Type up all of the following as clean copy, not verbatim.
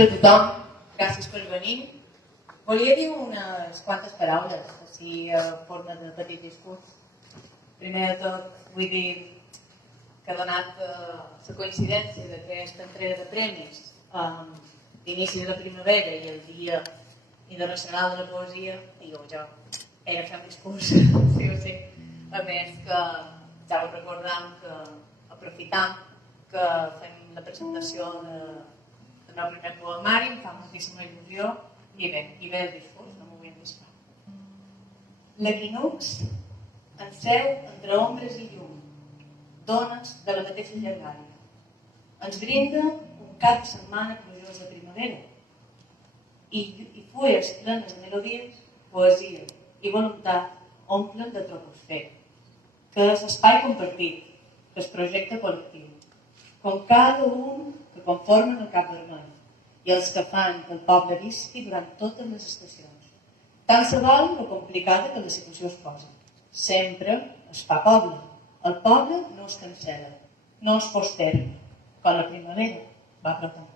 vespre a tothom, gràcies per venir. Volia dir unes quantes paraules, així en forma de petit discurs. Primer de tot, vull dir que donat la coincidència d'aquesta entrega de premis d'inici de la primavera i el Dia Internacional de la Poesia, digo jo, he de fer un discurs, sí o sí. A més que ja ho recordam que aprofitam que fem la presentació del meu primer poemari, em fa moltíssima il·lusió i bé el discurs, no m'ho vull disfar. L'equinox enceu entre ombres i llum, dones de la mateixa llargària. Ens brinda un cap de setmana plujós de primavera i fulles plenes de melodies, poesia i voluntat omplen de troposfera, que és espai compartit, que és projecte col·lectiu, com cada un que conformen el cap vermell i els que fan que el poble visqui durant totes les estacions. Tant se val o complicada que la situació es posi. Sempre es fa poble. El poble no es cancel·la, no es posterga, quan la primavera va brotant.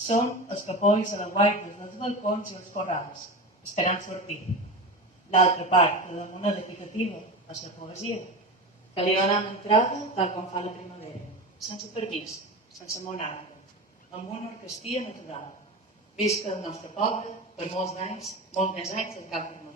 Són els capolls a la guaita dels balcons i els corrals, esperant sortir. L'altra part de la moneda equitativa és la poesia, que li donem entrada tal com fa la primavera, sense permís, sense monarca, amb una orquestia natural. Visca el nostre poble per molts més anys al Cap Vermell.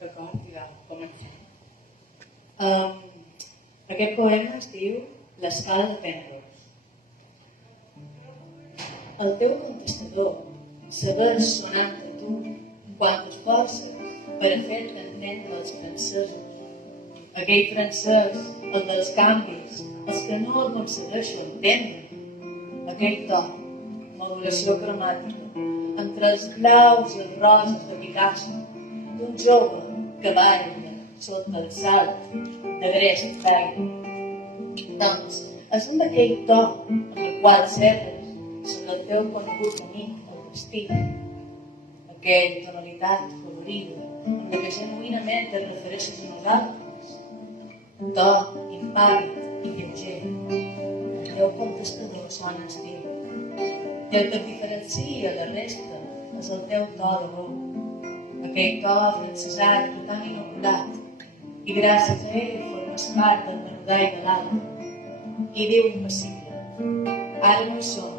D'acord, ja comencem. Aquest poema es diu L'escala de Penrose. El teu contestador segueix sonant a tu quantes forces per a fer-te entendre els francesos. Aquell francès, el dels canvis, els que no el concedeixo entendre. Aquell to, modulació cromàtica, entre els blaus i els roses de Picasso, d'un jove que balla sota el salt de greix i feina. Doncs, és un d'aquell to en el qual serres sobre el teu conegut amic el vestit. Aquella tonalitat favorida en la que genuïnament et refereixes a nosaltres. Un to impàvid i lleuger. El teu contestador sona estil. I el que et diferencia la resta és el teu to de veu. Aquell to francesat que tan inoculat i gràcies a ell formes part del menudai de l'altre. I diu impassible, ara no hi som,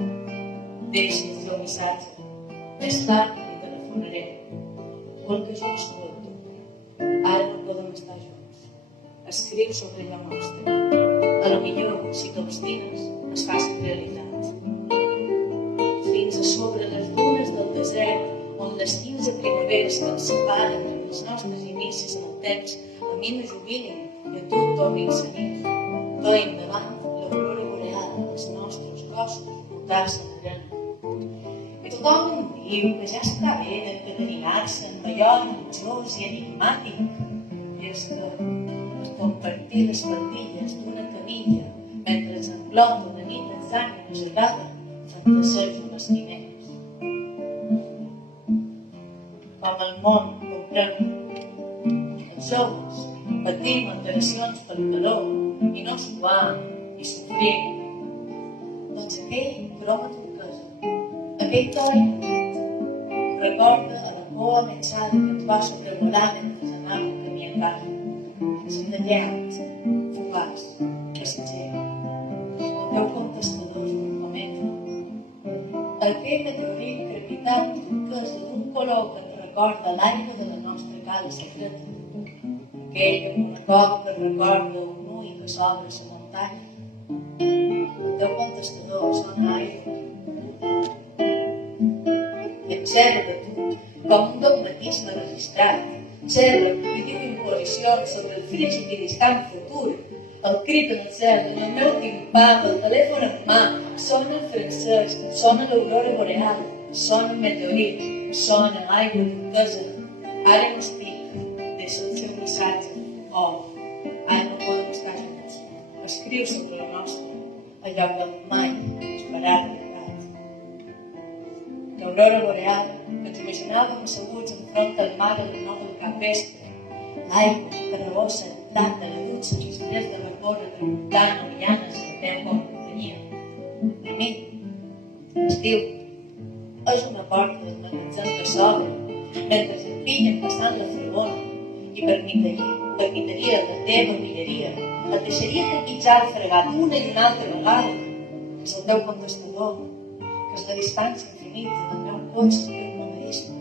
deixa el teu missatge, més tard li telefonaré, perquè jo escolto, ara no podem estar junts, escriu sobre allò nostre, a lo millor, si t'obstines, es faci realitat. Fins a sobre les dunes del desert, on les 15 primaveres que ens separen els nostres inicis en el temps, a mi me jubilen i a tu et tornin senit. Veiem davant l'aurora boreal dels nostres cossos mutar-se en arena. I tothom diu que ja està bé d'encadeninar-se en allò enutjós i enigmàtic. I és que compartir les faldilles d'una camilla mentre ens englota de nit ensany i nos agrada fantasejo mesquineres. Com el món comprèn. Els joves patim alteracions pel calor i no suam i sofrim. Doncs aquell croma turquesa, aquell to infinit, recorda a la por ametjada que ens va sobrevolar mentre anàvem camí en casa. Centellat, fugaç, passatger. El teu contestador és un moment. Aquell meteorit crepitant turquesa d'un color que ens recorda l'aigua de la nostra cala secreta. Aquell que un cop que recorda un ull que s'obre a la muntanya. El teu contestador sona aigua. I em xerra de tu com un dogmatisme registrat. Xerra i diu imposicions sobre el frígid i distant futur. El crit en el cel, en el meu timpà, el telèfon en mà, sona el francès, sona l'aurora boreal, sona el meteorit, sona aigua turquesa. Ara no estic, deixa el seu missatge, ara no podem estar junts. Escriu sobre la nostra, allò que mai esperat de gat. L'aurora boreal Ens imaginàvem asseguts enfront del mar a les 9 del capvespre, l'aigua que rebossa tanta de dutxa i després de recórrer tramuntant o lianes a peu com tenia. Per mi, l'estiu és una porta del magatzem que s'obre mentre s'empillen passant la furgona i permitaria la teva milleria et deixaria trepitjar el fregat una i una altra vegada, que és el teu contestador, que és la distància infinita del meu cotxe i el nomadisme.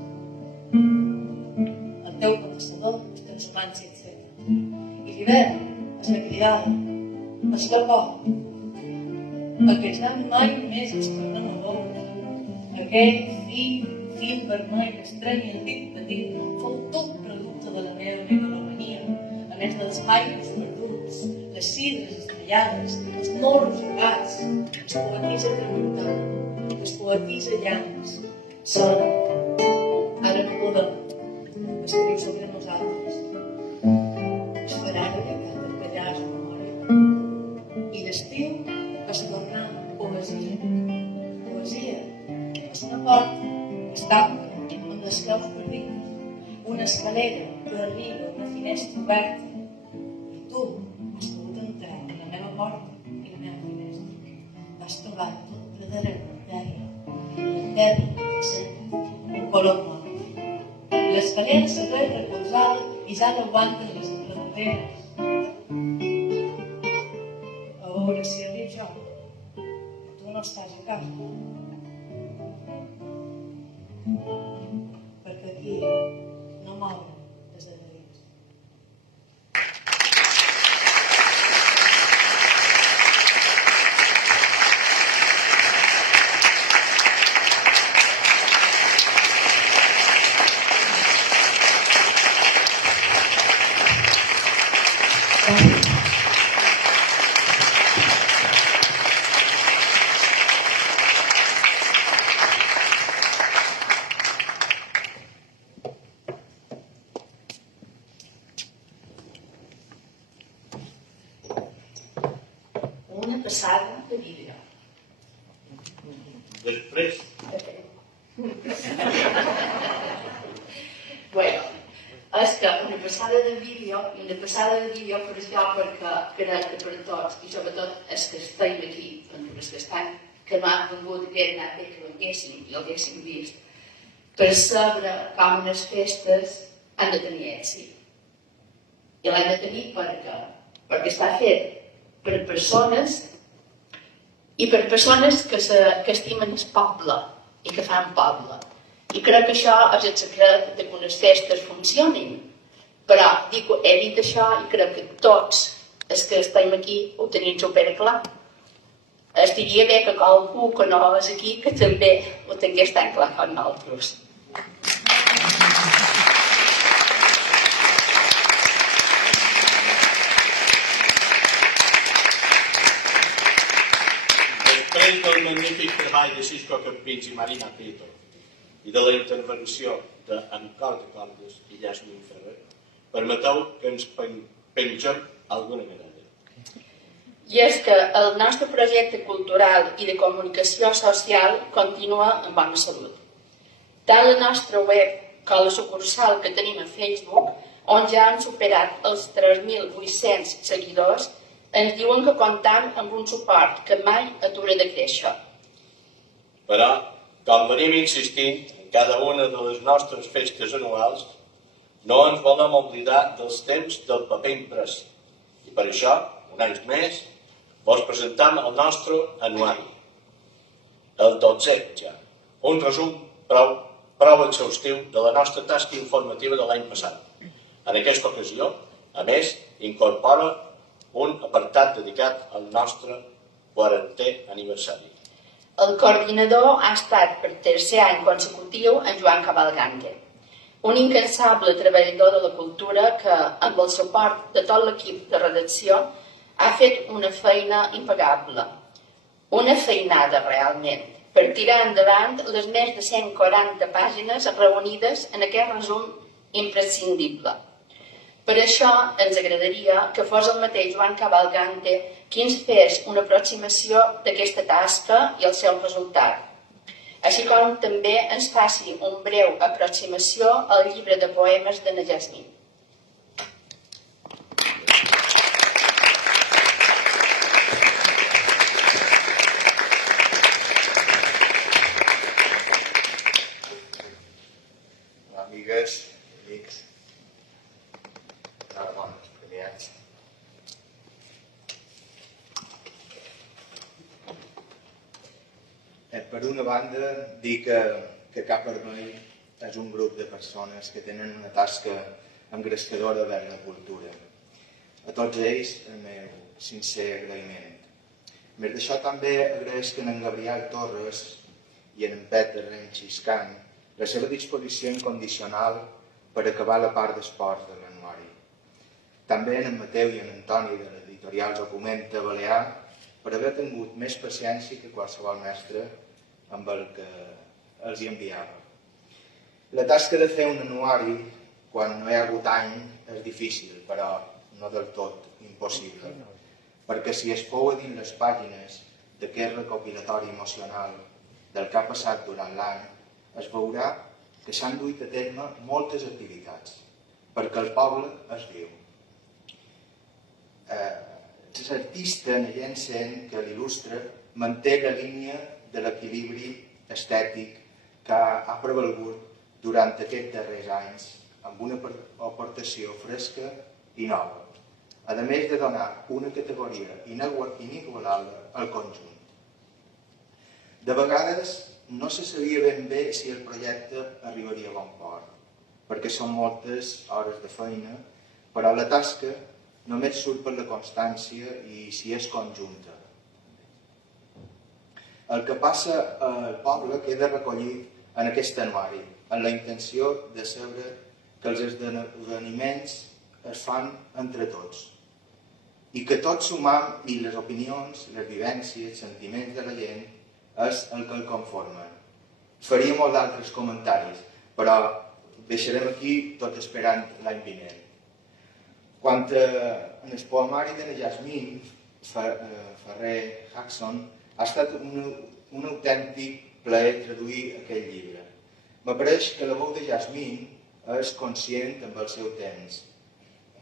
El teu contestador és transumància etcètera. I l'hivern és la cridada, és la por, el que ens anem mai només ens tornem a veure, aquell fil vermell estrany i antic petit fou tot producte de la meva megalomania, a més dels aires perduts, les cidres estrellades, els morros gegats, es poetisa tramuntant, es poetisa llanes, sona, ara no podem, escriu sobre nosaltres, es farà retallar per tallar la memòria. I l'estiu es torna poesia, poesia, és una porta que es tanca amb les claus perdides, una escalera que arriba a una finestra oberta, i tu has pogut entrar a la meva porta i la meva finestra. Vas trobar tot darrere la terra sent un color mort. L'escalera segueix recolzada i ja no aguanten les enredaderes. A veure si arribo jo, tu no estàs a casa. Perquè aquí no mouen des de dins. Una passada de vídeo. Després. Bueno, és que una passada de vídeo per això perquè crec que per tots, i sobretot els que estem aquí, els que estan, que no han vingut aquest anat bé que l'haguessin i l'haguessin vist, per saber com unes festes han de tenir èxit. I l'han de tenir perquè està fet per persones que estimen el poble i que fan poble. I crec que això és el secret de que unes festes funcionin. Però he dit això i crec que tots els que estem aquí ho tenim superclar. Estaria bé que qualcú que no és aquí que també ho tingués tan clar com nosaltres. Després del magnífic treball de Xisco Campins i Marina Prieto i de la intervenció d'en Cor de Cordes i Yasmin Ferrer, permeteu que ens pengem alguna medalla. I és que el nostre projecte cultural i de comunicació social continua en bona salut. Tant la nostra web com la sucursal que tenim a Facebook, on ja hem superat els 3.800 seguidors, ens diuen que comptam amb un suport que mai atura de créixer. Però, com venim insistint en cada una de les nostres festes anuals, no ens volem oblidar dels temps del paper imprès. I per això, un any més, vos presentam el nostre anuari. El 12è ja. Un resum prou exhaustiu de la nostra tasca informativa de l'any passat. En aquesta ocasió, a més, incorpora un apartat dedicat al nostre 40è aniversari. El coordinador ha estat per tercer any consecutiu en Joan Cavalcante, un incansable treballador de la cultura que, amb el suport de tot l'equip de redacció, ha fet una feina impagable. Una feinada realment, per tirar endavant les més de 140 pàgines reunides en aquest resum imprescindible. Per això ens agradaria que fos el mateix Joan Cavalcante qui ens fes una aproximació d'aquesta tasca i el seu resultat. així com també ens faci un breu aproximació al llibre de poemes de na Jasmine. Amigues, amics, bons premiats. Per una banda, dir que Cap Vermell és un grup de persones que tenen una tasca engrescadora vers la cultura. A tots ells, el meu sincer agraïment. Més d'això, també agraeix que en Gabriel Torres i en Peter Renxiscan la seva disposició incondicional per acabar la part d'esports de l'anuari. També en Mateu i en Antoni de l'editorial Documenta Balear per haver tingut més paciència que qualsevol mestre amb el que els hi enviava. La tasca de fer un anuari quan no hi ha hagut any és difícil, però no del tot impossible, perquè si es fou a dins les pàgines d'aquest recopilatori emocional del que ha passat durant l'any, es veurà que s'han duit a terme moltes activitats, perquè el poble es viu. L'artista Neyensen, que l'il·lustra, manté la línia de l'equilibri estètic que ha prevalgut durant aquests darrers anys amb una aportació fresca i nova, a més de donar una categoria inigualable al conjunt. De vegades no se sabia ben bé si el projecte arribaria a bon port, perquè són moltes hores de feina, però la tasca només surt per la constància i si és conjunta. El que passa al poble queda recollit en aquest anuari, amb la intenció de saber que els esdeveniments es fan entre tots i que tots sumam i les opinions, les vivències, els sentiments de la gent és el que el conformen. Faria molts d'altres comentaris, però deixarem aquí tot esperant l'any vinent. Quant al poemari de la Jasmine Ferrer Jackson, ha estat un autèntic plaer traduir aquest llibre. M'apareix que la veu de Jasmine és conscient amb el seu temps.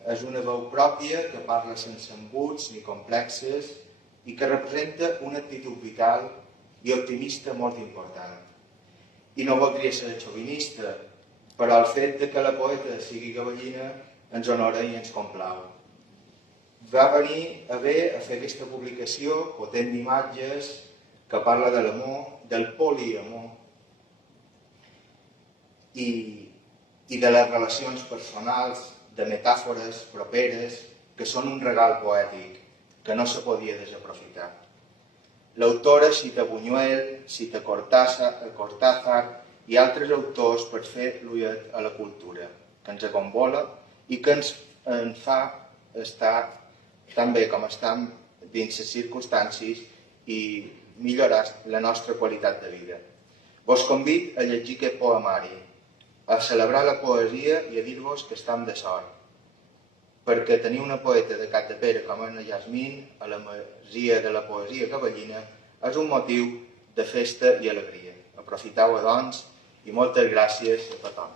És una veu pròpia que parla sense embuts ni complexes i que representa una actitud vital i optimista molt important. I no voldria ser xovinista, però el fet que la poeta sigui gavellina ens honora i ens complau. Va venir a bé a fer aquesta publicació potent d'imatges que parla de l'amor, del poliamor i de les relacions personals, de metàfores properes que són un regal poètic que no se podia desaprofitar. L'autora cita Buñuel, cita Cortázar i altres autors per fer l'ullet a la cultura, que ens acombola i que ens fa estar tan bé com estem dins les circumstàncies i millorar la nostra qualitat de vida. Vos convido a llegir aquest poemari, a celebrar la poesia i a dir-vos que estem de sort, perquè tenir una poeta de Capdepera com és la Jasmine a la masia de la poesia gavellina és un motiu de festa i alegria. Aprofiteu-ho, doncs, i moltes gràcies a tothom.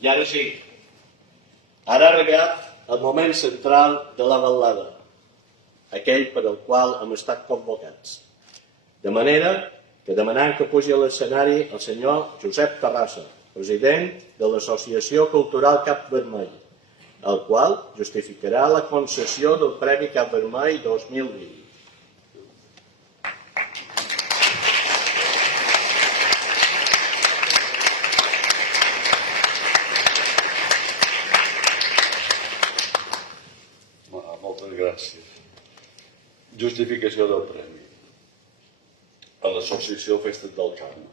I ara sí, ara ha arribat el moment central de la ballada, aquell per al qual hem estat convocats. De manera que demanant que pugi a l'escenari el senyor Josep Terrassa, president de l'Associació Cultural Cap Vermell, el qual justificarà la concessió del Premi Cap Vermell 2020. Moltes gràcies. Justificació del premi. A l'Associació Festes del Carme.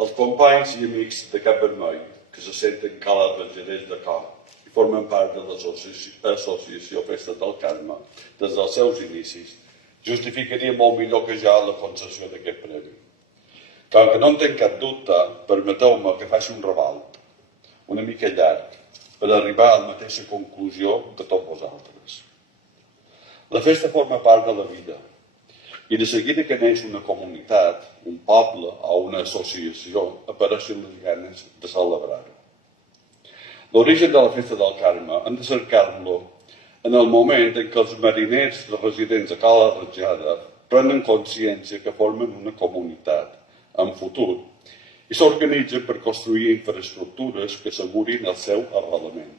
Els companys i amics de Cap Vermell, que se senten calades i de cor i formen part de l'Associació Festes del Carme des dels seus inicis, justificaria molt millor que ja la concessió d'aquest premi. Com que no en tinc cap dubte, permeteu-me que faci un rebalt, una mica llarg, per arribar a la mateixa conclusió de tots vosaltres. La festa forma part de la vida, i de seguida que neix una comunitat, un poble o una associació, apareixen les ganes de celebrar-ho. L'origen de la festa del Carme hem de cercar-lo en el moment en què els mariners residents a Cala Ratjada prenen consciència que formen una comunitat en futur i s'organitzen per construir infraestructures que assegurin el seu arrelament.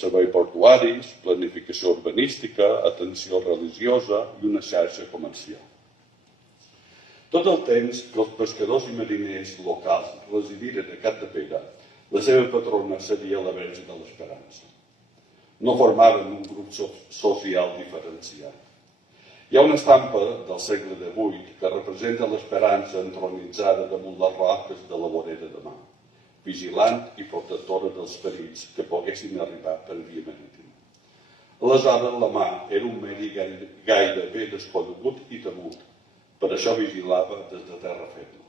Serveis portuaris, planificació urbanística, atenció religiosa i una xarxa comercial. Tot el temps que els pescadors i mariners locals residiren a Capdepera, la seva patrona seria la Verge de l'Esperança. No formaven un grup social diferenciat. Hi ha una estampa del segle XVIII que representa l'Esperança entronitzada damunt les roques de la vorera de mar, vigilant i protectora dels perills que poguessin arribar per via marítima. Aleshores, la mar era un medi gairebé desconegut i temut, per això vigilava des de terra ferma.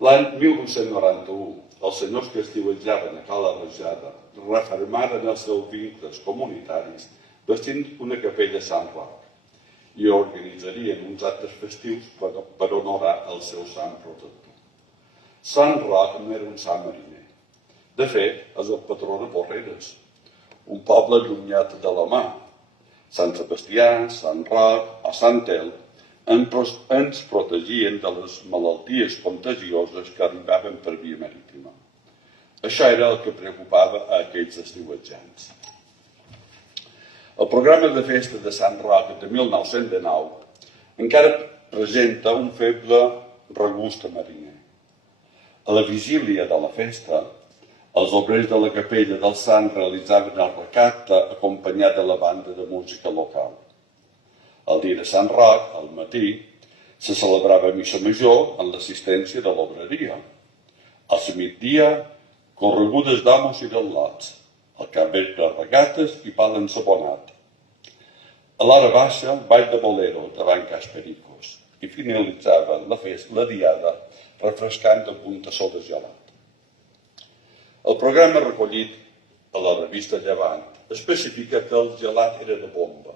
L'any 1991, els senyors que estiuetjaven a Cala Ratjada refermaren els seus vincles comunitaris vestint una capella a Sant Roc i organitzarien uns actes festius per honorar el seu sant protector. Sant Roc no era un sant mariner. De fet, és el patró de Porreres, un poble allunyat de la mar. Sant Sebastià, Sant Roc o Sant El ens protegien de les malalties contagioses que arribaven per via marítima. Això era el que preocupava a aquells estiuetjants. El programa de festa de Sant Roc de 1919 encara presenta un feble regust mariner. A la vigília de la festa, els obrers de la capella del Sant realitzaven el recapte acompanyat de la banda de música local. El dia de Sant Roc, al matí, se celebrava missa major en l'assistència de l'obreria. Al migdia, corregudes d'homes i d'al·lots, al capvespre regates i pal ensabonat. A l'hora baixa, ball de bolero davant Cas Pericos i finalitzava la diada refrescant amb un tassó de gelat. El programa recollit a la revista Llevant especifica que el gelat era de bomba.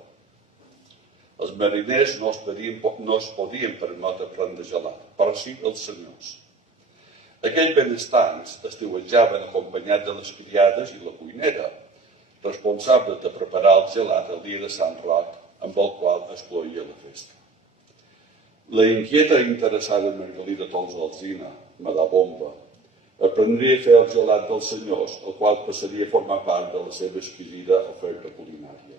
Els mariners no es podien permetre prendre gelat, però sí els senyors. Aquells benestants estiuetjaven acompanyats de les criades i la cuinera, responsables de preparar el gelat el dia de Sant Roc, amb el qual es cloïa la festa. La inquieta i interessada Margalida Tols Alsina, Madà Bomba, aprendria a fer el gelat dels senyors, el qual passaria a formar part de la seva exquisida oferta culinària.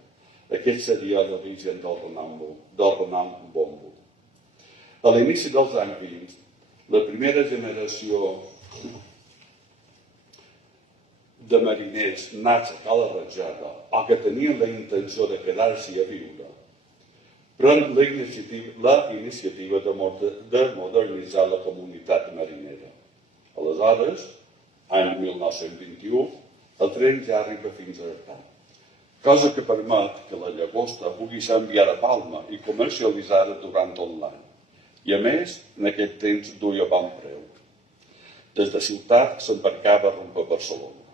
Aquest seria l'origen del renom bombo. A l'inici dels anys 20, la primera generació de mariners nats a Cala Ratjada o que tenien la intenció de quedar-s'hi a viure, pren la iniciativa de modernitzar la comunitat marinera. Aleshores, any 1921, el tren ja arriba fins a Artà, cosa que permet que la llagosta pugui ser enviada a Palma i comercialitzada durant tot l'any. I a més, en aquest temps duia bon preu. Des de ciutat s'embarcava rumb a Barcelona.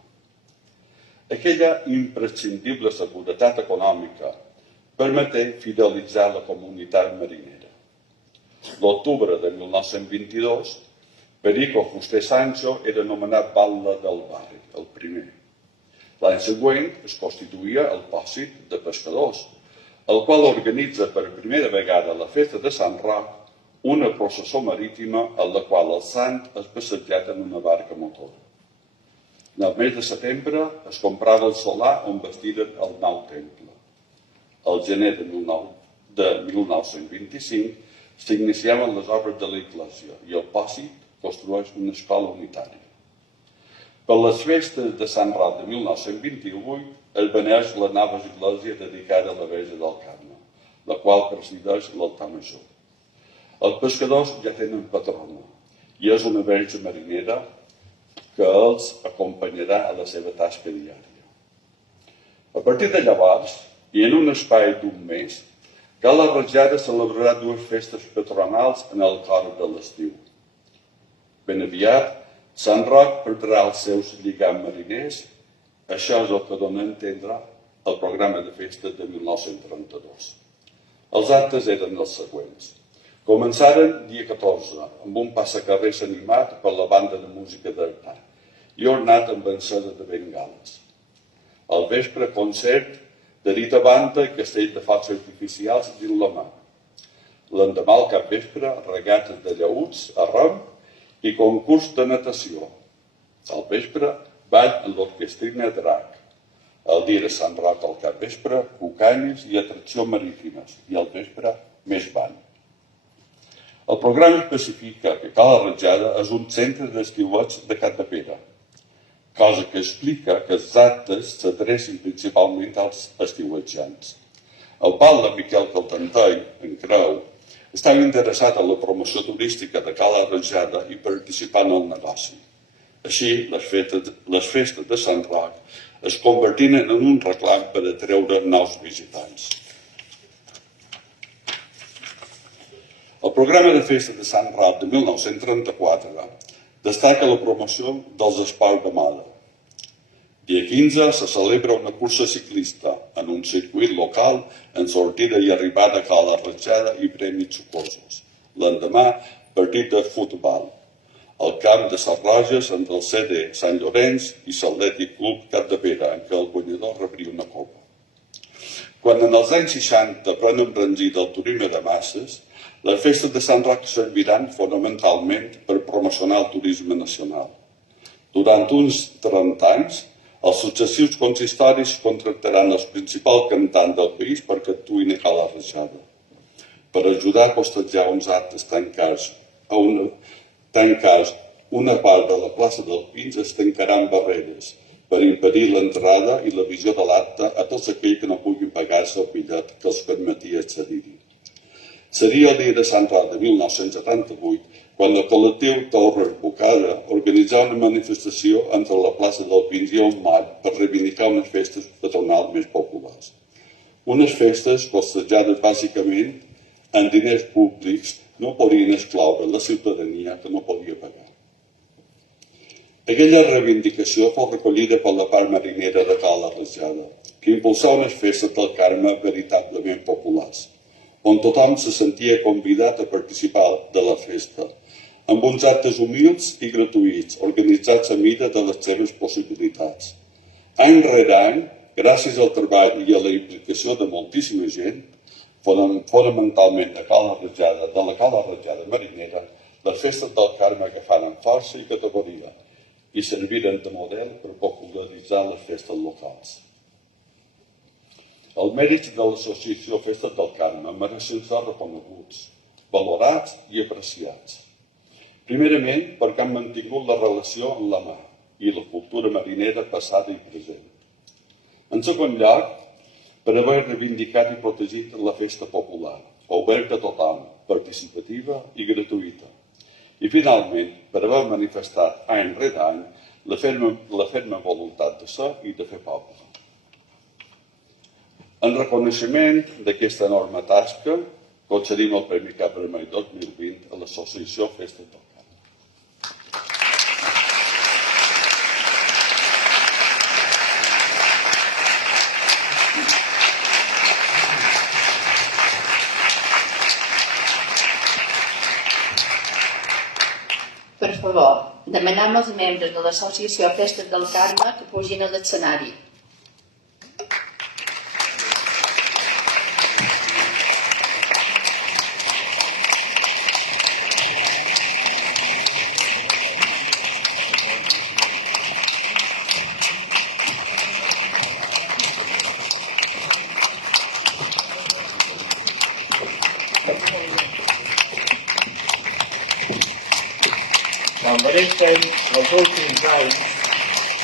Aquella imprescindible seguretat econòmica permeté fidelitzar la comunitat marinera. L'octubre de 1922, Perico Fuster Sancho era nomenat batlle del barri, el primer. L'any següent es constituïa el pòsit de pescadors, el qual organitza per primera vegada la festa de Sant Roc, una processó marítima en la qual el sant és passejat en una barca motor. En el mes de setembre es comprava el solar on bastiren el nou temple. Al gener de 1925 s'iniciaven les obres de l'església i el pòsit construeix una escola unitària. Per les festes de Sant Roc de 1928 es beneix la nova església dedicada a la Verge del Carme, la qual presideix l'altar major. Els pescadors ja tenen patrona i és una verge marinera que els acompanyarà a la seva tasca diària. A partir de llavors, i en un espai d'un mes, Cala Ratjada celebrarà dues festes patronals en el cor de l'estiu, Ben aviat, Sant Roc perdrà els seus lligams mariners. Això és el que dona a entendre el programa de festes de 1932. Els actes eren els següents. Començaren dia 14, amb un passacarrers animat per la banda de música d'Artà i ornat amb encesa de bengales. Al vespre, concert de dita banda i castell de focs artificials dins la mà. L'endemà, al capvespre, regates de llaüts a Rom i concurs de natació. Al vespre, ball amb l'orquestrina Drac. El dia de Sant Roc al capvespre, cucanyes i atraccions marítimes. I al vespre, més ball. El programa especifica que Cala Ratjada és un centre d'estiueig de Capdepera, cosa que explica que els actes s'adrecin principalment als estiuetjants. El pal de Miquel Caltantell, en Creu, estava interessat en la promoció turística de Cala Ratjada i participar en el negoci. Així, les festes de Sant Roc es convertiren en un reclam per atreure nous visitants. El programa de festes de Sant Roc de 1934 destaca la promoció dels esports de moda. Dia 15 se celebra una cursa ciclista en un circuit local en sortida i arribada a Cala Ratjada i premis sucosos. L'endemà, partit de futbol. Al camp de Sarroges entre el CD Sant Llorenç i l'Atlètic Club Capdepera, en què el guanyador rebria una copa. Quan en els anys 60 pren embranzida el turisme de masses, les festes de Sant Roc serviran fonamentalment per promocionar el turisme nacional. Durant uns 30 anys, els successius consistoris contractaran els principals cantants del país perquè actuïn a Cala Ratjada. Per ajudar a costejar uns actes tan cars, una part de la plaça dels Pins es tancaran barreres per impedir l'entrada i la visió de l'acte a tots aquells que no puguin pagar-se el bitllet que els permetia accedir-hi. Seria el dia de Sant Roc de 1978 quan el col·lectiu Torres Bocada organitzà una manifestació entre la plaça del Pins i el Mar per reivindicar unes festes patronals més populars. Unes festes costejades bàsicament en diners públics no podien excloure la ciutadania que no podia pagar. Aquella reivindicació fou recollida per la part marinera de Cala Ratjada, que impulsà unes festes del Carme veritablement populars, on tothom se sentia convidat a participar de la festa, amb uns actes humils i gratuïts, organitzats a mida de les seves possibilitats. Any rere any, gràcies al treball i a la implicació de moltíssima gent, fonamentalment de la Cala Ratjada marinera, les festes del Carme agafaren força i categoria i serviren de model per popularitzar les festes locals. Els mèrits de l'associació Festes del Carme mereixen ser reconeguts, valorats i apreciats. Primerament, perquè han mantingut la relació amb la mar i la cultura marinera passada i present. En segon lloc, per haver reivindicat i protegit la festa popular, oberta a tothom, participativa i gratuïta. I finalment, per haver manifestat any rere any la ferma voluntat de ser i de fer poble. En reconeixement d'aquesta enorme tasca, concedim el Premi Cap Vermell 2020 a l'Associació Festes del Carme. Per favor, demanem als membres de l'Associació Festes del Carme que pugin a l'escenari. Quan mereixen els últims anys,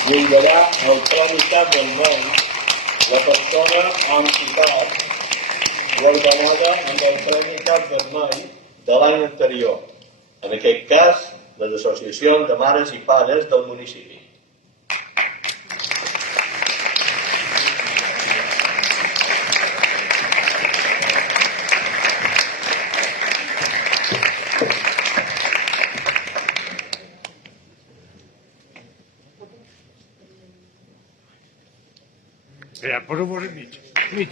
lliurarà el Premi Cap Vermell la persona amb citat guardonada amb el Premi Cap Vermell de l'any anterior, en aquest cas, les associacions de mares i pares del municipi. Ja, posa vos mig. Mig.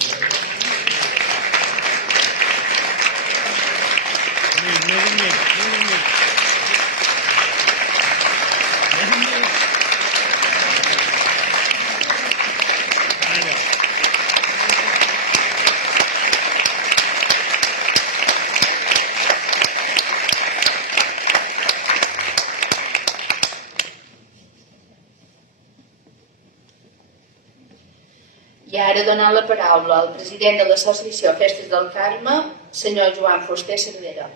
I ara donant la paraula al president de l'Associació Festes del Carme, senyor Joan Fuster Cervera.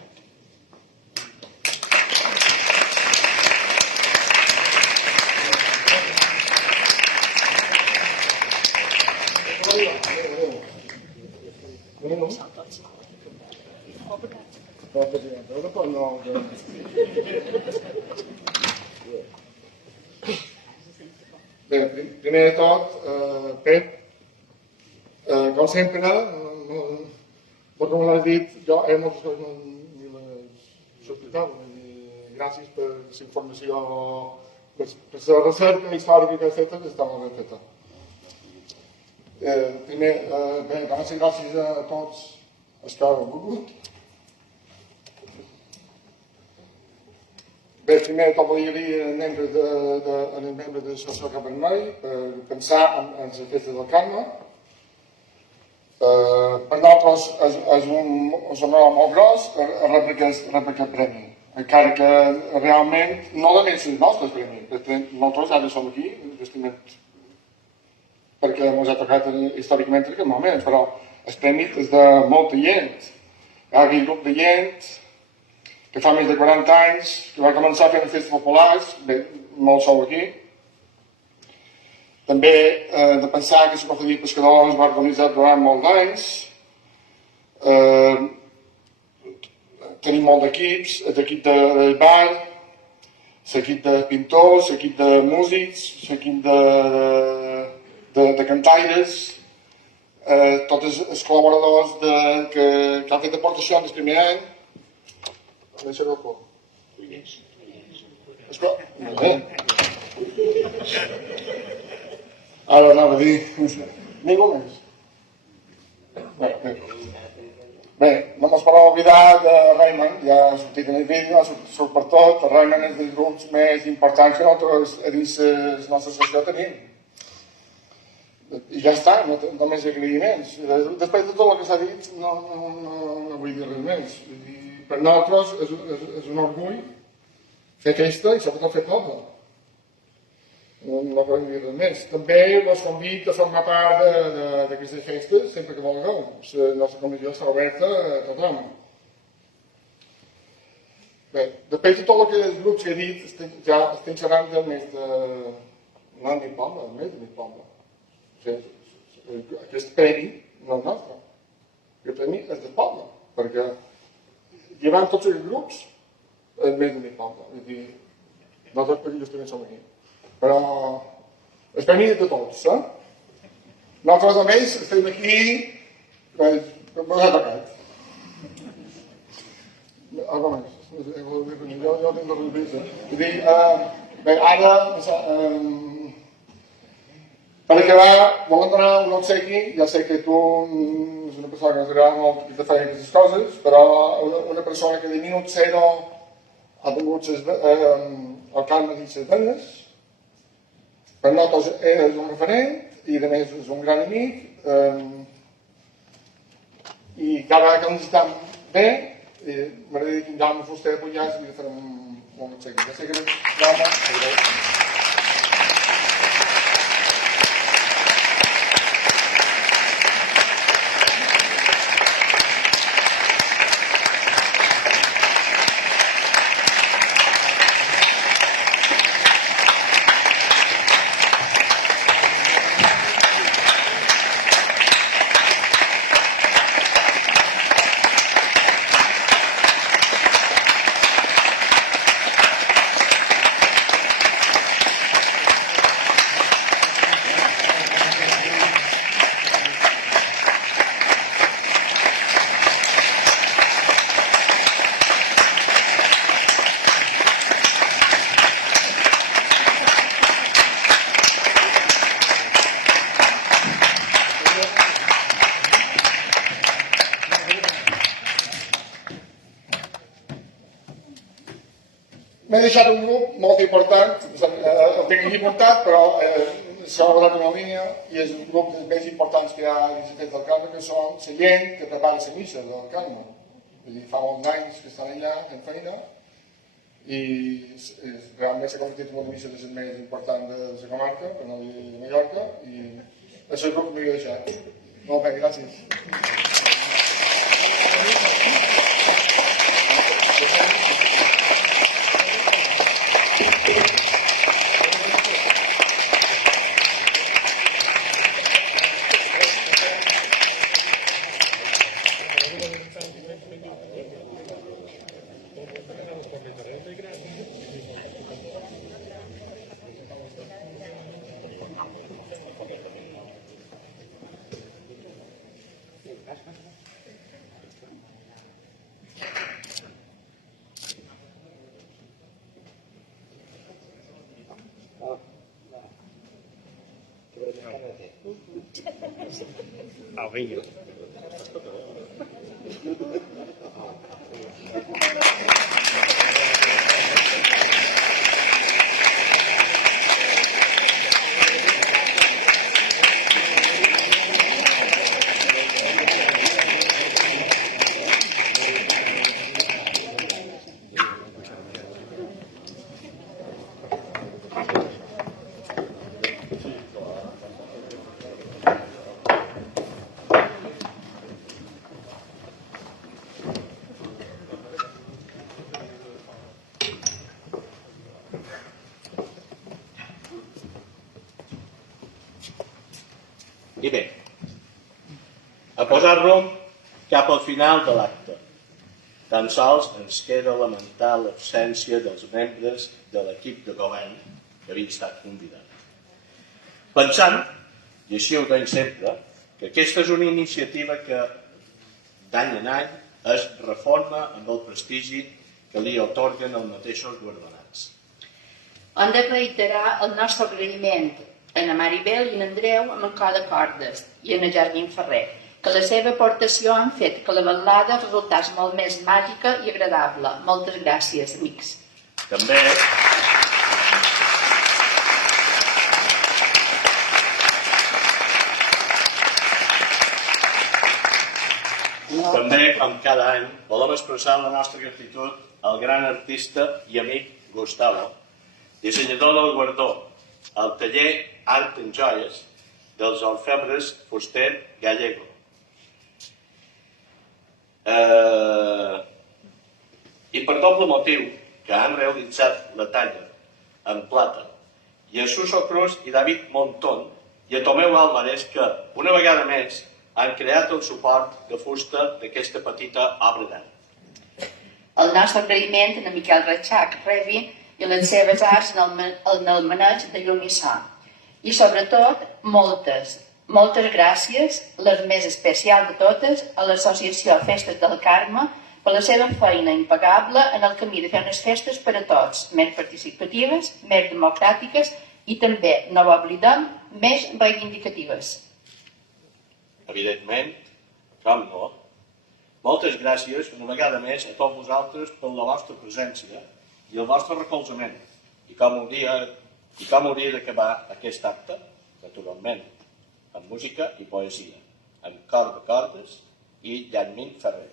Bé, primer de tot, Pep, com sempre, com l'has dit, jo moltes coses no les sospitava. Gràcies per la informació, per la recerca històrica que has fet, està molt ben feta. Primer, bé, gràcies a tots els que heu volgut. Bé, primer de tot volia dir als membres de l'Associació Cap Vermell per pensar en les festes del Carme. Per nosaltres és un honor molt gros rebre aquest premi, encara que realment no només els nostres premis, nosaltres ara som aquí, justament perquè ens ha tocat històricament en aquest moment, però el premi és de molta gent. Hi ha aquell grup de gent que fa més de 40 anys, que va començar fent festes populars, bé, no sou aquí. També de pensar que la Confraria de Pescadors va organitzar durant molts anys. Tenim molt d'equips, l'equip del bar, l'equip de pintors, l'equip de músics, l'equip de cantaires, tots els col·laboradors que han fet aportacions el primer any. Deixa el por. Molt bé. Ara anava a dir... Ningú més? Bé, no me'n podeu oblidar de Raymond, ja ha sortit en el vídeo, surt per tot. Raymond és dels grups més importants que nosaltres a dins la nostra associació tenim. I ja està, no més agraïments. Després de tot el que s'ha dit, no vull dir res més. Per nosaltres és un orgull fer aquesta i sobretot fer tota. No podem dir res més. També us convido a formar part d'aquestes festes sempre que vulgueu. La nostra comissió està oberta a tothom. Bé, després de tot els grups que he dit, ja estem xerrant de més de... No en mig poble, més de mig poble. Aquest premi no és nostre. Aquest premi és del poble, perquè llevant tots els grups és més de mig poble. Vull dir, nosaltres perquè justament som aquí. Però el premi és de tots, Nosaltres, a més, estem aquí per posar tocat. Algo més. Jo tinc la revista. Vull dir, bé, ara, per acabar, volem donar un obsequi. Ja sé que tu és una persona que ens agrada molt que fer aquestes coses, però una persona que de minut zero ha tingut el Carme dins les venes. Per nosaltres és un referent i a més és un gran amic i cada vegada que ens estem bé m'agradaria que en Jaume Fuster Pujàs i li farem un obsequi. Ja sé que Jaume... M'he deixat un grup molt important, el tinc aquí apuntat, però s'ha basat en una línia i és un grup dels més importants que hi ha dins del del Carme, que són la gent que prepara la missa del Carme. Vull dir, fa molts anys que estan allà fent feina i realment s'ha convertit en una missa de les més importants de la comarca, per no dir de Mallorca, i això és el que m'he deixat. Molt bé, gràcies. I bé, a posar-nos cap al final de l'acte. Tan sols ens queda lamentar l'absència dels membres de l'equip de govern que havien estat convidats. Pensant, i així ho deim sempre, que aquesta és una iniciativa que d'any en any es reforma amb el prestigi que li atorguen els mateixos guardonats. Hem de reiterar el nostre agraïment a en Maribel i en Andreu amb el cor de cordes i en Germín Ferrer, que la seva aportació han fet que la vetllada resultés molt més màgica i agradable. Moltes gràcies, amics. També, com cada any, volem expressar la nostra gratitud al gran artista i amic Gustavo, dissenyador del guardó, al taller Art en Joies dels orfebres Fuster Gallego. I per doble motiu que han realitzat la talla en plata i a Suso Cruz i David Montón i a Tomeu Álvarez que, una vegada més, han creat el suport de fusta d'aquesta petita obra d'art. El nostre agraïment a en Miquel Reixac Revi i les seves arts en el maneig de llum i so. I sobretot, moltes gràcies, les més especials de totes, a l'Associació Festes del Carme per la seva feina impagable en el camí de fer unes festes per a tots, més participatives, més democràtiques i també, no ho oblidem, més reivindicatives. Evidentment, com no, moltes gràcies una vegada més a tots vosaltres per la vostra presència i el vostre recolzament. I com hauria d'acabar aquest acte? Naturalment, amb música i poesia, amb cor de cordes i Germín Ferrer.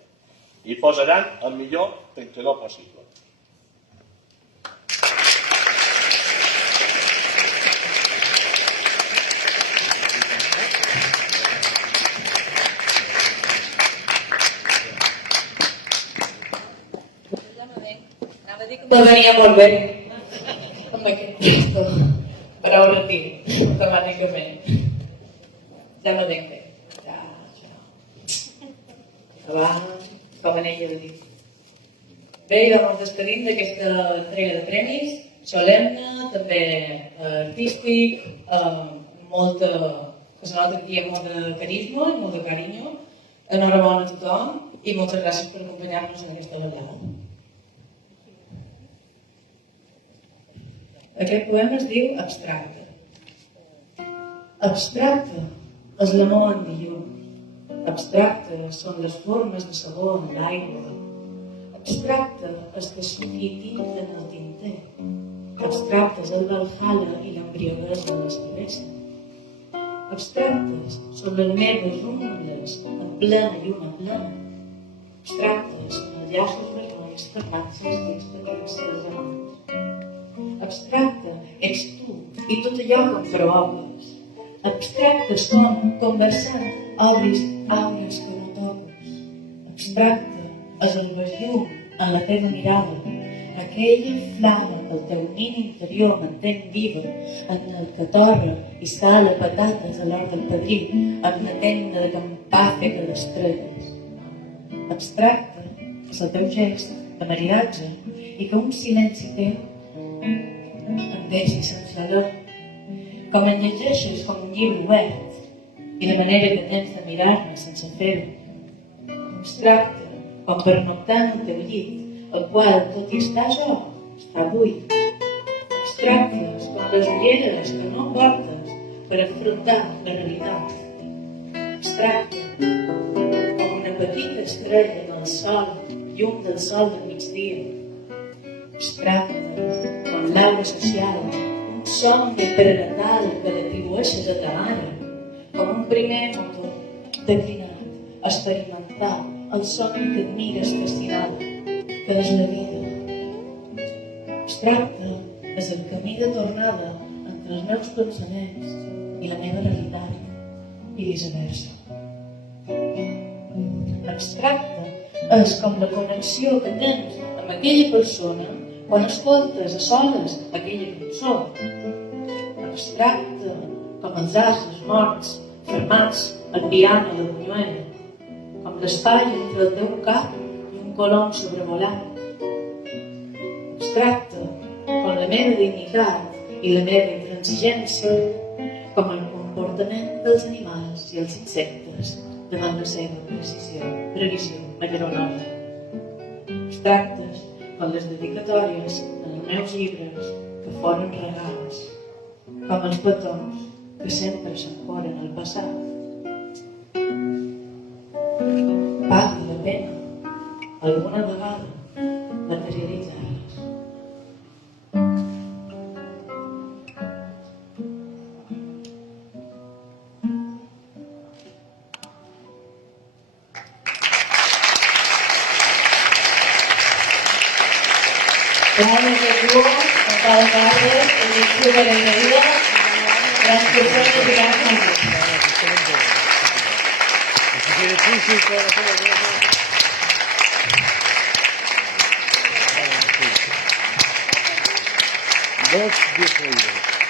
I posaran el millor pintador possible. No venia molt bé amb aquest texto, per ara tinc, automàticament. Ja no tinc bé. Va, com en ella ho dic. Bé, i doncs despedim d'aquesta entrega de premis, solemne, també artístic, que se nota que hi ha molt de carisma i molt de carinyo. Enhorabona a tothom i moltes gràcies per acompanyar-nos en aquesta vetllada. Aquest poema es diu Abstracte. Abstracte és l'amor en dilluns. Abstractes són les formes de sabó en l'aigua. Abstracte és que s'hi tinta en el tinter. Abstractes el Valhalla i l'embriaguesa de l'esquivesa. Abstractes són les meves ungles en plena lluna plena. Abstractes són els llaços vermells fermats als dits petits dels amants. Abstracte ets tu i tot allò que em provoques. Abstractes com, conversant, obris àurees que no toques. Abstracte és el llum en la teva mirada, aquella flama que el teu nin interior mantén viva, en el que torra i sala patates a l'hora del padrí, amb una tenda de campàfega d'estrelles. Abstracte és el teu gest de maridatge i que un silenci teu em deixi sense olor, com en llegeixes com un llibre obert i la manera que tens de mirar-me sense fer-ho. Abstracte com pernoctar en el teu llit, el qual, tot i estar jo, està buit. Abstractes com les ulleres que no portes per afrontar la realitat. Abstracte com una petita estrella del sol, llum del sol del migdia. Abstracte com l'aura social, un somni prenatal que l'atribueixes a ta mare, com un primer motor declinat, experimental, el somni que admires fascinada, que és la vida. Abstracte és el camí de tornada entre els meus pensaments i la meva realitat, i viceversa. Abstracte és com la connexió que tens amb aquella persona quan escoltes a soles aquella cançó. Abstracte com els ases morts fermats al piano de Buñuel, com l'espai entre el teu cap i un colom sobrevolant. Abstracte com la meva dignitat i la meva intransigència, com el comportament dels animals i els insectes davant la seva previsió meteorològica. Abstractes com les dedicatòries dels meus llibres que foren regals, com els petons que sempre s'encoren al passat. Val la pena alguna vegada materialitzar-les. Gracias de tu, Gonzalo Carles, el discurso de la vida, las personas y las familias. Dos, 10 euros.